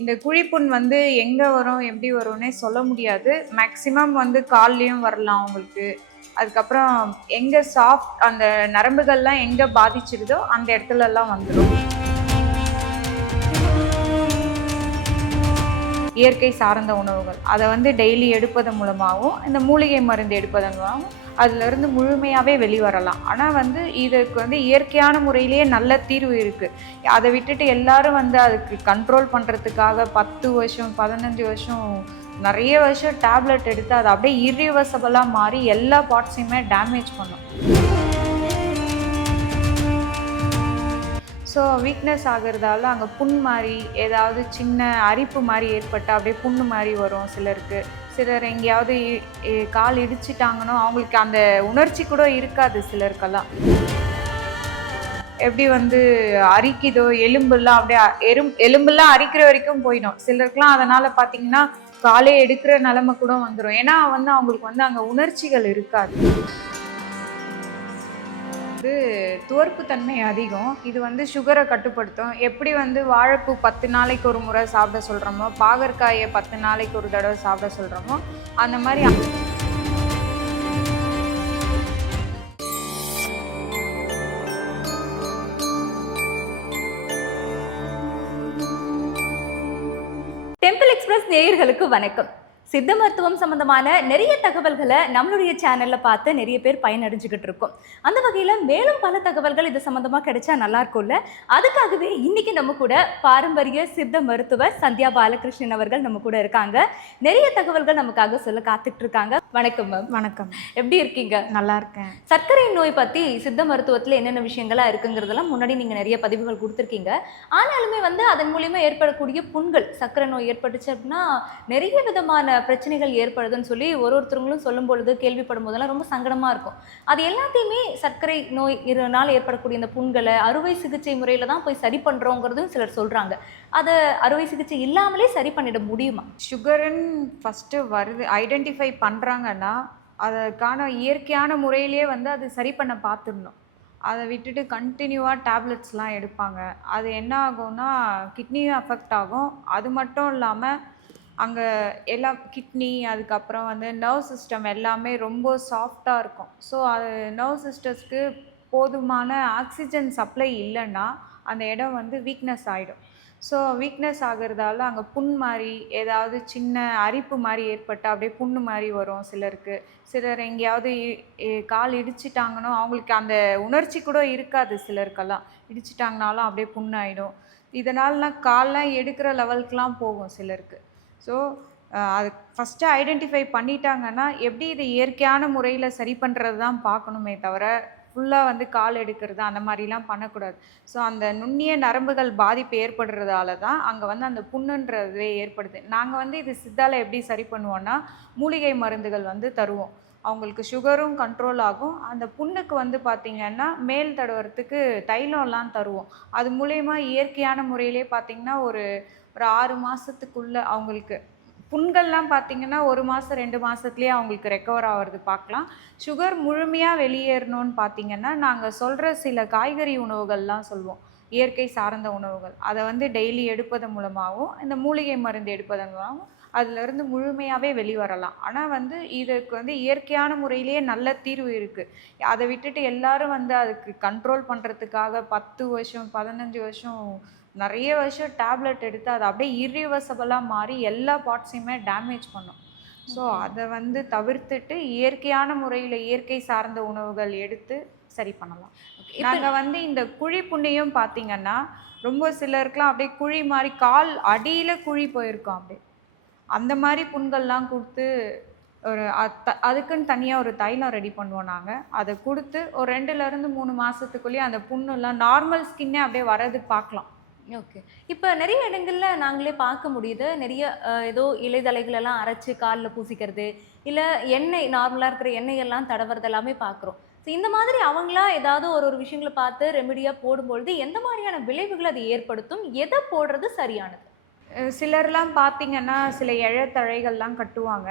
இந்த குழிப்புண் வந்து எங்க வரும், எப்படி வரும்னே சொல்ல முடியாது. மேக்ஸிமம் வந்து கால்லயும் வரலாம் உங்களுக்கு. அதுக்கப்புறம் எங்க அந்த நரம்புகள்லாம் எங்க பாதிச்சிருதோ அந்த இடத்துலலாம் வந்துரும். இயற்கை சார்ந்த உணவுகள். அத வந்து டெய்லி எடுப்பதன் மூலமாவும், இந்த மூலிகை மருந்து எடுப்பதன் மூலமாவும் அதிலிருந்து முழுமையாவே வெளிவரலாம். ஆனா வந்து இதுக்கு வந்து இயற்கையான முறையிலேயே நல்ல தீர்வு இருக்கு. அத விட்டுட்டு எல்லாரும் வந்து அதுக்கு கண்ட்ரோல் பண்றதுக்காக 10 வருஷம், 15 வருஷம் நெறைய வருஷம் டேப்லெட் எடுத்து அது அப்படியே இர்ரிவர்சபிளா மாறி எல்லா பார்ட்ஸையுமே டேமேஜ் பண்ணும். ஸோ வீக்னஸ் ஆகுறதால அங்கே புண் மாதிரி ஏதாவது சின்ன அரிப்பு மாதிரி ஏற்பட்டு அப்படியே புண்ணு மாதிரி வரும் சிலருக்கு. சிலர் எங்கேயாவது கால் இடிச்சிட்டாங்கன்னோ அவங்களுக்கு அந்த உணர்ச்சி கூட இருக்காது சிலருக்கெல்லாம். எப்படி வந்து அரிக்குதோ எலும்பெல்லாம் அப்படியே எலும்பெல்லாம் அரிக்கிற வரைக்கும் போயிடும். சிலருக்குலாம் அதனால பார்த்தீங்கன்னா காலே எடுக்கிற நிலைமை கூட வந்துடும். ஏன்னா வந்து அவங்களுக்கு வந்து அங்கே உணர்ச்சிகள் இருக்காது. துவர்ப்பு தன்மை அதிகம். இது வந்து சுகரை கட்டுப்படுத்தும். எப்படி வந்து வாழைப்பூ 10 நாளைக்கு ஒரு முறை சாப்பிட சொல்கிறோமோ, பாகற்காயை 10 நாளைக்கு ஒரு தடவை சாப்பிட சொல்கிறோமோ, அந்த மாதிரி டெம்பிள் எக்ஸ்பிரஸ் நேயர்களுக்கு வணக்கம். சித்த மருத்துவம் சம்பந்தமான நிறைய தகவல்களை நம்மளுடைய சேனல்ல பார்த்து நிறைய பேர் பயனடைஞ்சுக்கிட்டு இருக்கோம். அந்த வகையில மேலும் பல தகவல்கள் இது சம்பந்தமா கிடைச்சா நல்லா இருக்கும்ல. அதுக்காகவே இன்னைக்கு நம்ம கூட பாரம்பரிய சித்த மருத்துவர் சந்தியா பாலகிருஷ்ணன் அவர்கள் நம்ம கூட இருக்காங்க. நிறைய தகவல்கள் நமக்காக சொல்ல காத்துட்டு இருக்காங்க. வணக்கம் மேம். வணக்கம். எப்படி இருக்கீங்க? நல்லா இருக்கேன். சர்க்கரை நோய் பத்தி சித்த மருத்துவத்துல என்னென்ன விஷயங்களா இருக்குங்கிறதெல்லாம் முன்னாடி நீங்க நிறைய பதிவுகள் கொடுத்துருக்கீங்க. ஆனாலுமே வந்து அதன் மூலியமா ஏற்படக்கூடிய புண்கள், சர்க்கரை நோய் ஏற்பட்டுச்சு அப்படின்னா நிறைய விதமான பிரச்சனைகள் ஏற்படுதுன்னு சொல்லி ஒருத்தவங்களும் சொல்லும் பொழுது கேள்விப்படும் போதெல்லாம் ரொம்ப சங்கடமா இருக்கும். அது எல்லாத்தையுமே சர்க்கரை நோய் இதனால் ஏற்படக்கூடிய இந்த புண்களை அறுவை சிகிச்சை முறையில தான் போய் சரி பண்றோங்கிறதும் சிலர் சொல்றாங்க. அதை அறுவை சிகிச்சை இல்லாமலே சரி பண்ணிட முடியுமா? சுகருன்னு ஃபஸ்ட்டு வருது ஐடென்டிஃபை பண்ணுறாங்கன்னா அதுக்கான இயற்கையான முறையிலேயே வந்து அது சரி பண்ண பார்த்துடணும். அதை விட்டுட்டு கண்டினியூவாக டேப்லெட்ஸ்லாம் எடுப்பாங்க. அது என்ன ஆகும்னா கிட்னியும் அஃபெக்ட் ஆகும். அது மட்டும் இல்லாமல் அங்கே எல்லாம் கிட்னி அதுக்கப்புறம் வந்து நர்வ் சிஸ்டம் எல்லாமே ரொம்ப சாஃப்டாக இருக்கும். ஸோ அது நர்வ் சிஸ்டம்ஸ்க்கு போதுமான ஆக்சிஜன் சப்ளை இல்லைன்னா அந்த இடம் வந்து வீக்னஸ் ஆகிடும். ஸோ வீக்னஸ் ஆகுறதால அங்கே புண் மாதிரி ஏதாவது சின்ன அரிப்பு மாதிரி ஏற்பட்டு அப்படியே புண்ணு மாதிரி வரும் சிலருக்கு. சிலர் எங்கேயாவது கால் இடிச்சிட்டாங்கன்னோ அவங்களுக்கு அந்த உணர்ச்சி கூட இருக்காது சிலருக்கெல்லாம். இடிச்சிட்டாங்கனாலும் அப்படியே புண்ணாயிடும். இதனாலலாம் கால்லாம் எடுக்கிற லெவலுக்குலாம் போகும் சிலருக்கு. ஸோ அது ஃபஸ்ட்டு ஐடென்டிஃபை பண்ணிட்டாங்கன்னா எப்படி இது இயற்கையான முறையில் சரி பண்ணுறது தான் பார்க்கணுமே தவிர ஃபுல்லாக வந்து கால் எடுக்கிறது அந்த மாதிரிலாம் பண்ணக்கூடாது. ஸோ அந்த நுண்ணிய நரம்புகள் பாதிப்பு ஏற்படுறதால தான் அங்கே வந்து அந்த புண்ணுன்றதே ஏற்படுது. நாங்கள் வந்து இது சித்தால எப்படி சரி பண்ணுவோன்னா மூலிகை மருந்துகள் வந்து தருவோம். அவங்களுக்கு சுகரும் கண்ட்ரோல் ஆகும். அந்த புண்ணுக்கு வந்து பார்த்திங்கன்னா மேல் தடவுறதுக்கு தைலம்லாம் தருவோம். அது மூலயமா இயற்கையான முறையிலே பார்த்திங்கன்னா ஒரு 6 மாதத்துக்குள்ளே அவங்களுக்கு புண்கள்லாம் பார்த்திங்கன்னா 1 மாதம் 2 மாதத்துலேயே அவங்களுக்கு ரெக்கவர் ஆகிறது பார்க்கலாம். சுகர் முழுமையாக வெளியேறணும்னு பார்த்திங்கன்னா நாங்கள் சொல்கிற சில காய்கறி உணவுகள்லாம் சொல்லுவோம். இயற்கை சார்ந்த உணவுகள். அதை வந்து டெய்லி எடுப்பதன் மூலமாகவும் இந்த மூலிகை மருந்து எடுப்பதன் மூலமாகவும் அதிலிருந்து முழுமையாகவே வெளிவரலாம். ஆனால் வந்து இதுக்கு வந்து இயற்கையான முறையிலேயே நல்ல தீர்வு இருக்குது. அதை விட்டுட்டு எல்லாரும் வந்து அதுக்கு கண்ட்ரோல் பண்ணுறதுக்காக 10 வருஷம் 15 வருஷம் நிறைய வருஷம் டேப்லெட் எடுத்து அது அப்படியே இர்ரிவர்சபிளாக மாறி எல்லா பார்ட்ஸையுமே டேமேஜ் பண்ணும். ஸோ அதை வந்து தவிர்த்துட்டு இயற்கையான முறையில் இயற்கை சார்ந்த உணவுகள் எடுத்து சரி பண்ணலாம். நாங்கள் வந்து இந்த குழி புண்ணையும் பார்த்தீங்கன்னா ரொம்ப சிலருக்குலாம் அப்படியே குழி மாதிரி கால் அடியில் குழி போயிருக்கோம். அப்படியே அந்த மாதிரி புண்கள்லாம் கொடுத்து ஒரு அதுக்குன்னு தனியாக ஒரு தைலம் ரெடி பண்ணுவோம் நாங்கள். அதை கொடுத்து ஒரு 2லேருந்து 3 மாதத்துக்குள்ளேயே அந்த புண்ணெல்லாம் நார்மல் ஸ்கின்னே அப்படியே வரது பார்க்கலாம். ஓகே. இப்போ நிறைய இடங்கள்ல நாங்களே பார்க்க முடியுது. நிறைய ஏதோ இலைதழைகளெல்லாம் அரைச்சி காலில் பூசிக்கிறது, இல்லை எண்ணெய் நார்மலாக இருக்கிற எண்ணெயெல்லாம் தடவுறது எல்லாமே பார்க்குறோம். ஸோ இந்த மாதிரி அவங்களா ஏதாவது ஒரு விஷயங்களை பார்த்து ரெமிடியாக போடும்பொழுது எந்த மாதிரியான விளைவுகள் அது ஏற்படுத்தும்? எதை போடுறது சரியானது? சிலர்லாம் பார்த்தீங்கன்னா சில இழைத்தழைகள்லாம் கட்டுவாங்க.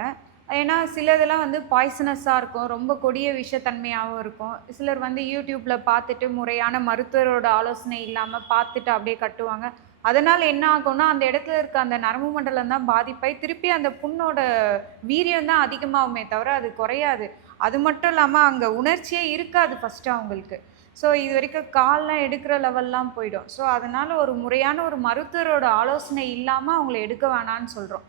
ஏன்னா சிலதெல்லாம் வந்து பாய்சனஸாக இருக்கும், ரொம்ப கொடிய விஷத்தன்மையாகவும் இருக்கும். சிலர் வந்து யூடியூப்பில் பார்த்துட்டு முறையான மருத்துவரோட ஆலோசனை இல்லாமல் பார்த்துட்டு அப்படியே கட்டுவாங்க. அதனால என்ன ஆகும்னா அந்த இடத்துல இருக்க அந்த நரம்பு மண்டலம் தான் பாதிப்பாய் திருப்பி அந்த புண்ணோட வீரியம் தான் அதிகமாகுமே தவிர அது குறையாது. அது மட்டும் இல்லாமல் அங்கே உணர்ச்சியே இருக்காது ஃபஸ்ட்டு அவங்களுக்கு. ஸோ இது வரைக்கும் கால்லாம் எடுக்கிற லெவல்லாம் போயிடும். ஸோ அதனால ஒரு முறையான ஒரு மருத்துவரோட ஆலோசனை இல்லாமல் அவங்கள எடுக்க வேணான்னு சொல்கிறோம்.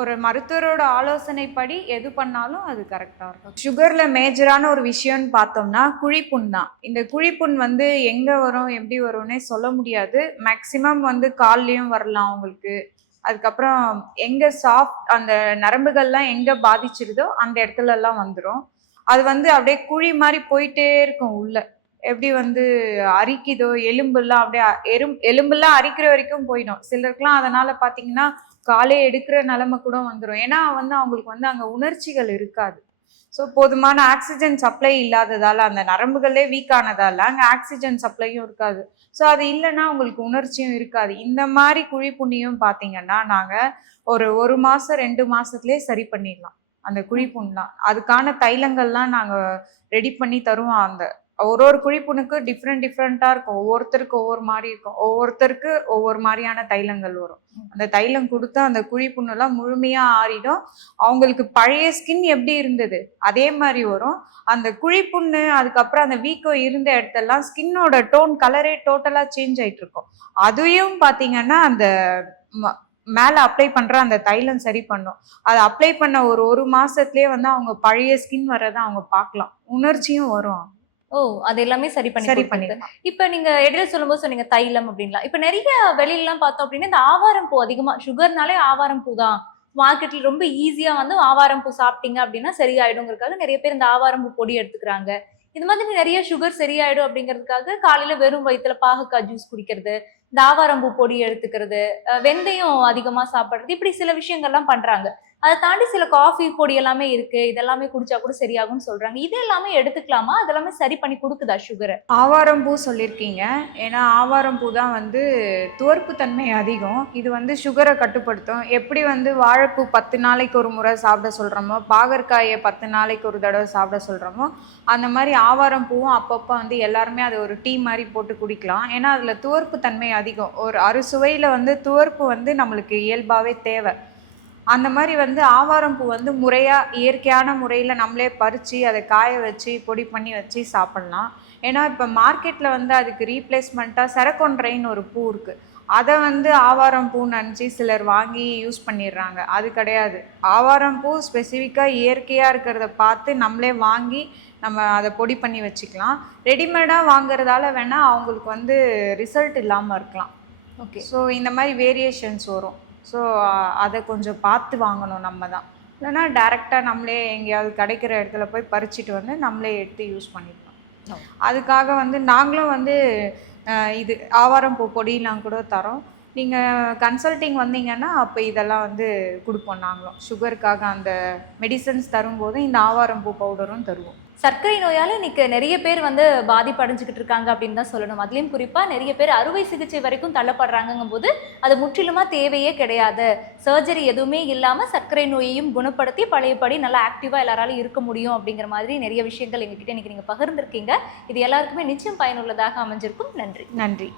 ஒரு மருத்துவரோட ஆலோசனைப்படி எது பண்ணாலும் அது கரெக்டாக இருக்கும். சுகர்ல மேஜரான ஒரு விஷயம்னு பார்த்தோம்னா குழிப்புண் தான். இந்த குழிப்புண் வந்து எங்கே வரும் எப்படி வரும்னே சொல்ல முடியாது. மேக்சிமம் வந்து கால்லையும் வரலாம் அவங்களுக்கு. அதுக்கப்புறம் எங்கே அந்த நரம்புகள்லாம் எங்கே பாதிச்சிருதோ அந்த இடத்துலலாம் வந்துடும். அது வந்து அப்படியே குழி மாதிரி போயிட்டே இருக்கும் உள்ள. எப்படி வந்து அரிக்குதோ எலும்புலாம் அப்படியே எலும்புலாம் அரிக்கிற வரைக்கும் போயிடும். சிலருக்குலாம் அதனால பார்த்தீங்கன்னா காலே எடுக்கிற நிலைமை கூட வந்துடும். ஏன்னா வந்து அவங்களுக்கு வந்து அங்கே உணர்ச்சிகள் இருக்காது. ஸோ போதுமான ஆக்சிஜன் சப்ளை இல்லாததால் அந்த நரம்புகளே வீக் ஆனதால் அங்கே ஆக்சிஜன் சப்ளையும் இருக்காது. ஸோ அது இல்லைன்னா அவங்களுக்கு உணர்ச்சியும் இருக்காது. இந்த மாதிரி குழிப்புண்ணியும் பார்த்தீங்கன்னா நாங்கள் ஒரு மாதம் 2 மாதத்துலேயே சரி பண்ணிடலாம் அந்த குழிப்புண்லாம். அதுக்கான தைலங்கள்லாம் நாங்கள் ரெடி பண்ணி தருவோம். அந்த ஒரு குழிப்புண்ணுக்கு டிஃப்ரெண்ட்டாக இருக்கும். ஒவ்வொருத்தருக்கு ஒவ்வொரு மாதிரி இருக்கும். ஒவ்வொருத்தருக்கு ஒவ்வொரு மாதிரியான தைலங்கள் வரும். அந்த தைலம் கொடுத்து அந்த குழிப்புண்ணெல்லாம் முழுமையாக ஆறிடும். அவங்களுக்கு பழைய ஸ்கின் எப்படி இருந்தது அதே மாதிரி வரும். அந்த குழிப்புண்ணு அதுக்கப்புறம் அந்த வீக்கம் இருந்த இடத்தெல்லாம் ஸ்கின்னோட டோன் கலரே டோட்டலாக சேஞ்ச் ஆகிட்டு இருக்கும். அதையும் பார்த்தீங்கன்னா அந்த மேலே அப்ளை பண்ணுற அந்த தைலம் சரி பண்ணும். அதை அப்ளை பண்ண ஒரு மாதத்துலேயே வந்து அவங்க பழைய ஸ்கின் வரதை அவங்க பார்க்கலாம். உணர்ச்சியும் வரும். ஓ! அது எல்லாமே சரி பண்ணிடலாம். இப்ப நீங்க இடையில சொல்லும்போது சொன்னீங்க தைலம் அப்படின்லாம். இப்ப நிறைய வெளியிலலாம் பார்த்தோம் அப்படின்னா, இந்த ஆவாரம் பூ அதிகமா சுகர்னாலே ஆவாரம் பூ தான். மார்க்கெட்ல ரொம்ப ஈஸியா வந்து ஆவாரம் பூ சாப்பிட்டீங்க அப்படின்னா சரியாயிடுங்கிறதுக்காக நிறைய பேர் இந்த ஆவாரம் பூ பொடி எடுத்துக்கிறாங்க. இது மாதிரி நிறைய சுகர் சரியாயிடும் அப்படிங்கிறதுக்காக காலையில வெறும் வயித்துல பாகக்காய் ஜூஸ் குடிக்கிறது, இந்த ஆவாரம் பூ பொடி எடுத்துக்கிறது, வெந்தயம் அதிகமா சாப்பிடுறது, இப்படி சில விஷயங்கள்லாம் பண்றாங்க. அதை தாண்டி சில காஃபி பொடி எல்லாமே இருக்கு. இதெல்லாமே குடிச்சா கூட சரியாகும்னு சொல்றாங்க. இது எல்லாமே எடுத்துக்கலாமா? அதெல்லாமே சரி பண்ணி கொடுக்குதா சுகரை? ஆவாரம் பூ சொல்லியிருக்கீங்க. ஏன்னா ஆவாரம் பூ தான் வந்து துவர்ப்பு தன்மை அதிகம். இது வந்து சுகரை கட்டுப்படுத்தும். எப்படி வந்து வாழைப்பூ 10 நாளைக்கு ஒரு முறை சாப்பிட சொல்கிறோமோ, பாகற்காயை 10 நாளைக்கு ஒரு தடவை சாப்பிட சொல்கிறோமோ, அந்த மாதிரி ஆவாரம் பூவும் அப்பப்போ வந்து எல்லாருமே அதை ஒரு டீ மாதிரி போட்டு குடிக்கலாம். ஏன்னா அதில் துவர்ப்பு தன்மை அதிகம். ஒரு அறுசுவையில் வந்து துவர்ப்பு வந்து நம்மளுக்கு இயல்பாகவே தேவை. அந்த மாதிரி வந்து ஆவாரம் பூ வந்து முறையாக இயற்கையான முறையில் நம்மளே பறித்து அதை காய வச்சு பொடி பண்ணி வச்சு சாப்பிட்லாம். ஏன்னா இப்போ மார்க்கெட்டில் வந்து அதுக்கு ரீப்ளேஸ்மெண்ட்டாக சரக்கொன்றைன்னு ஒரு பூ இருக்குது. அதை வந்து ஆவாரம் பூன்னு நினச்சி சிலர் வாங்கி யூஸ் பண்ணிடுறாங்க. அது கிடையாது. ஆவாரம் பூ ஸ்பெசிஃபிக்காக இயற்கையாக இருக்கிறத பார்த்து நம்மளே வாங்கி நம்ம அதை பொடி பண்ணி வச்சுக்கலாம். ரெடிமேடாக வாங்குறதால வேணால் அவங்களுக்கு வந்து ரிசல்ட் இல்லாமல் இருக்கலாம். ஓகே. ஸோ இந்த மாதிரி வேரியேஷன்ஸ் வரும். ஸோ அதை கொஞ்சம் பார்த்து வாங்கணும் நம்ம தான். இல்லைன்னா டேரெக்டாக நம்மளே எங்கேயாவது கிடைக்கிற இடத்துல போய் பறிச்சுட்டு வந்து நம்மளே எடுத்து யூஸ் பண்ணிக்கலாம். அதுக்காக வந்து நாங்களும் வந்து இது ஆவாரம் பூ பொடியெலாம் கூட தரோம். நீங்கள் கன்சல்ட்டிங் வந்தீங்கன்னா அப்போ இதெல்லாம் வந்து கொடுப்போம். நாங்களும் சுகருக்காக அந்த மெடிசன்ஸ் தரும்போது இந்த ஆவாரம் பூ பவுடரும் தருவோம். சர்க்கரை நோயால் இன்னைக்கு நிறைய பேர் வந்து பாதிப்படைஞ்சுக்கிட்டு இருக்காங்க அப்படின்னு தான் சொல்லணும். அதுலேயும் குறிப்பாக நிறைய பேர் அறுவை சிகிச்சை வரைக்கும் தள்ளப்படுறாங்கும் போது அது முற்றிலுமாக தேவையே கிடையாது. சர்ஜரி எதுவுமே இல்லாமல் சர்க்கரை நோயையும் குணப்படுத்தி பழையபடி நல்லா ஆக்டிவாக எல்லாராலும் இருக்க முடியும் அப்படிங்கிற மாதிரி நிறைய விஷயங்கள் எங்ககிட்ட இன்னைக்கு நீங்கள் பகிர்ந்துருக்கீங்க. இது எல்லாருக்குமே நிச்சயம் பயனுள்ளதாக அமைஞ்சிருக்கும். நன்றி. நன்றி.